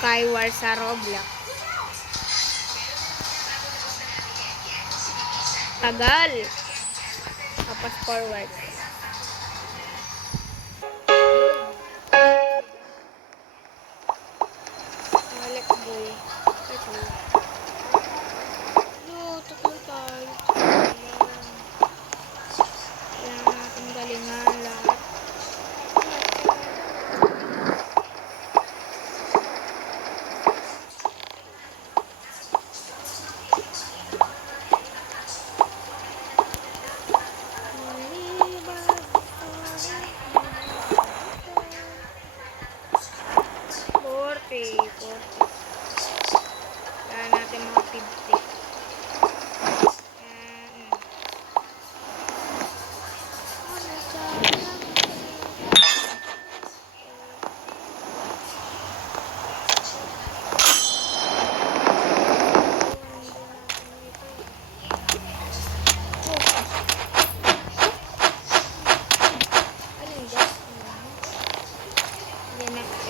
Skyward sa Roblox. Tagal. Tapos forward. Let's go. Let's go. No, takbo tayo. Kailangan natin galingan lahat. Kailangan natin mga 50.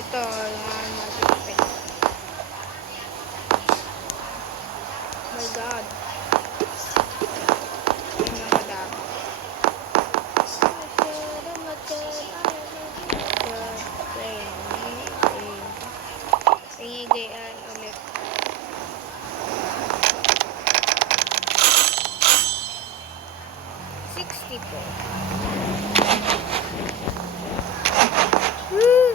Ito, yung mag-expect. Oh my God. Yun yung madami. Pingigayan ulit. $64. Woo!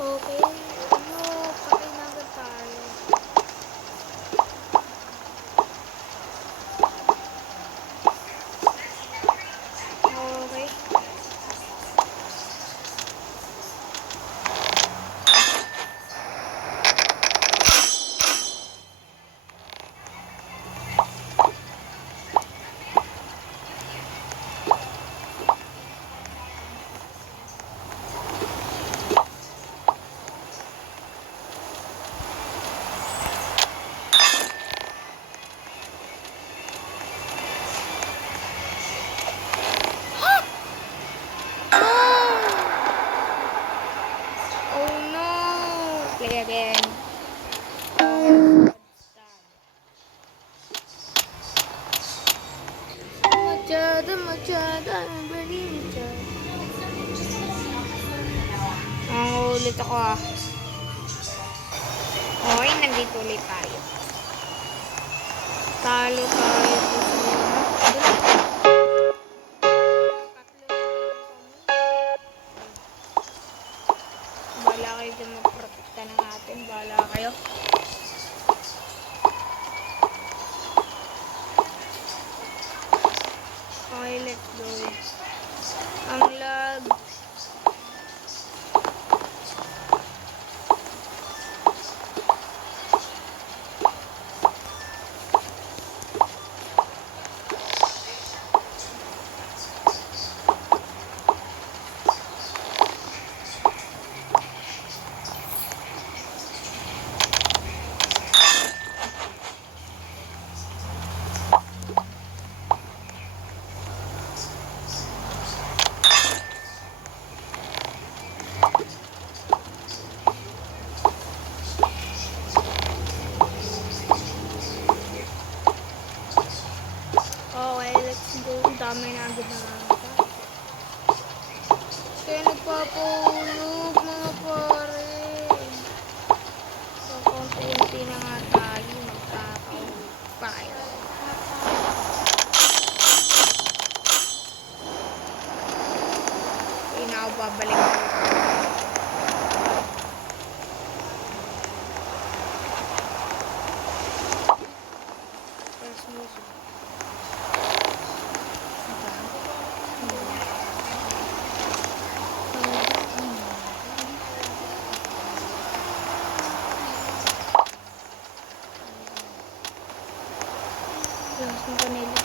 Okay. Patay na agad tayo. Okay. Play again. Ulit ako ah. Okay, nandito ulit tayo. Talo tayo. Bala kayo dyan magprotekta ng atin. Bala kayo. Okay, let's go. Ang lag. magpapahulog mga pare. So, konti-unti na nga tayo magpapahulog tayo. Hindi na ako babalik. First music. Langsung ke nila.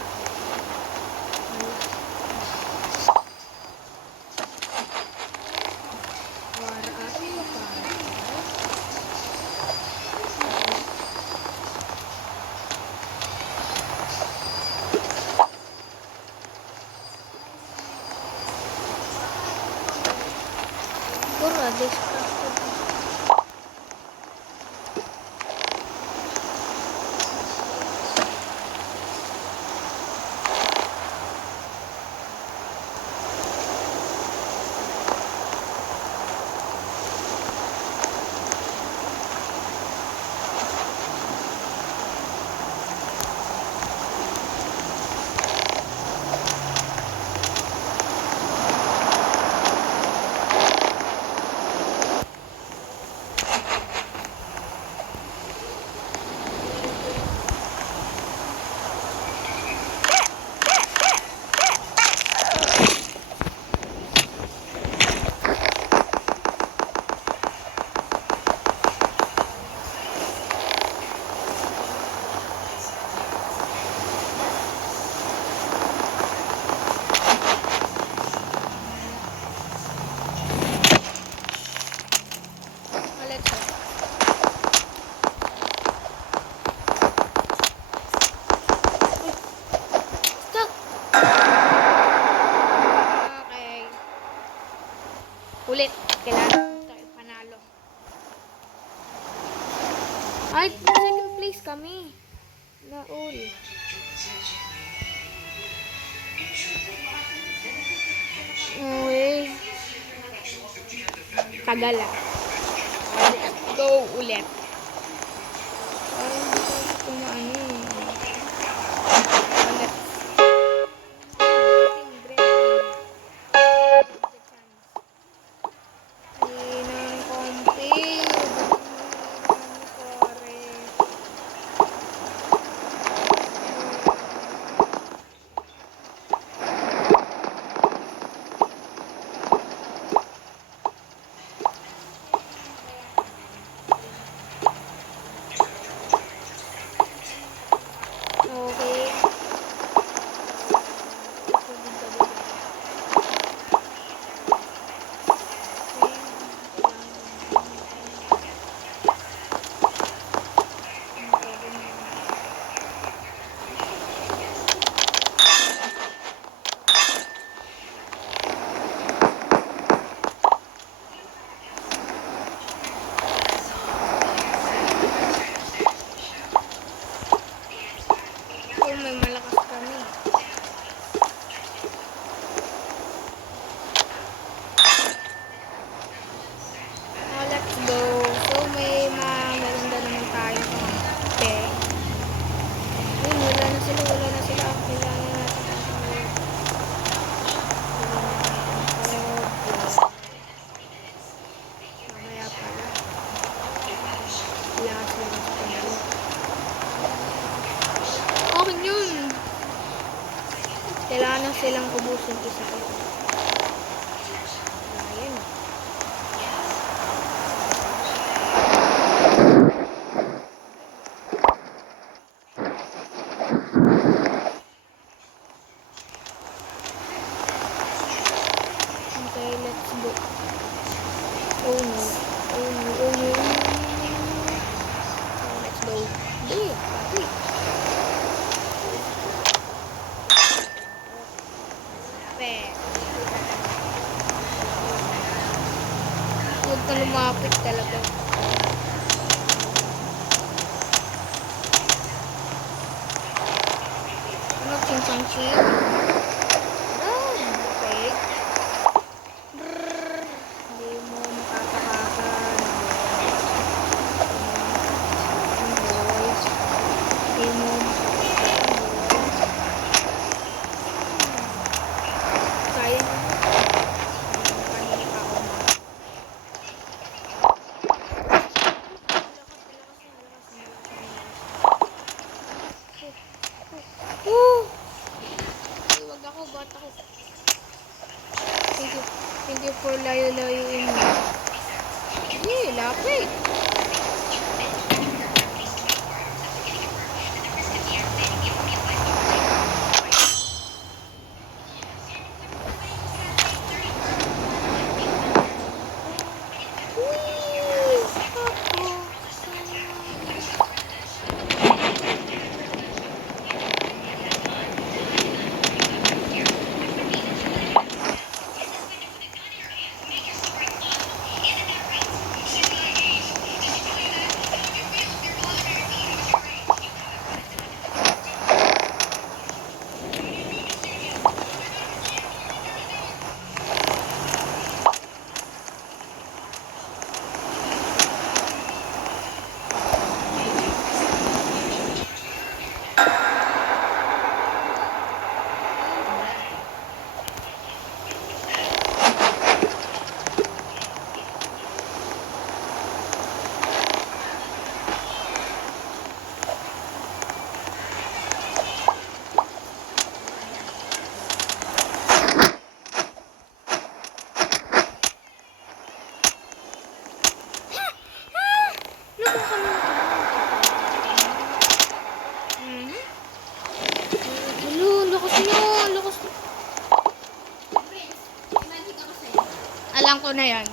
Wara api apa? Kurang discrafted. Ulit, kailangan tayo panalo. Ay, second place kami. Naul. Uy. Tagal ah. Let's go ulit. Parang hindi ko kumaano. Ulit. May malakas kami. Oh, let's go. So, may maganda naman tayo kape. Ayun, wala na sila. Kailangan natin mamaya pala. Lakas lang sa kanila. Okay yun. Kailangan na silang ubusin isa ko. Ayan. Okay, let's go. Oh no. Let's go. Wait. Huwag ka lumapit talaga. Ano, ching-chang-ching? Okay. Brrrr. you for layo-layuin mo. Sige, lapit. Alam ko na yan.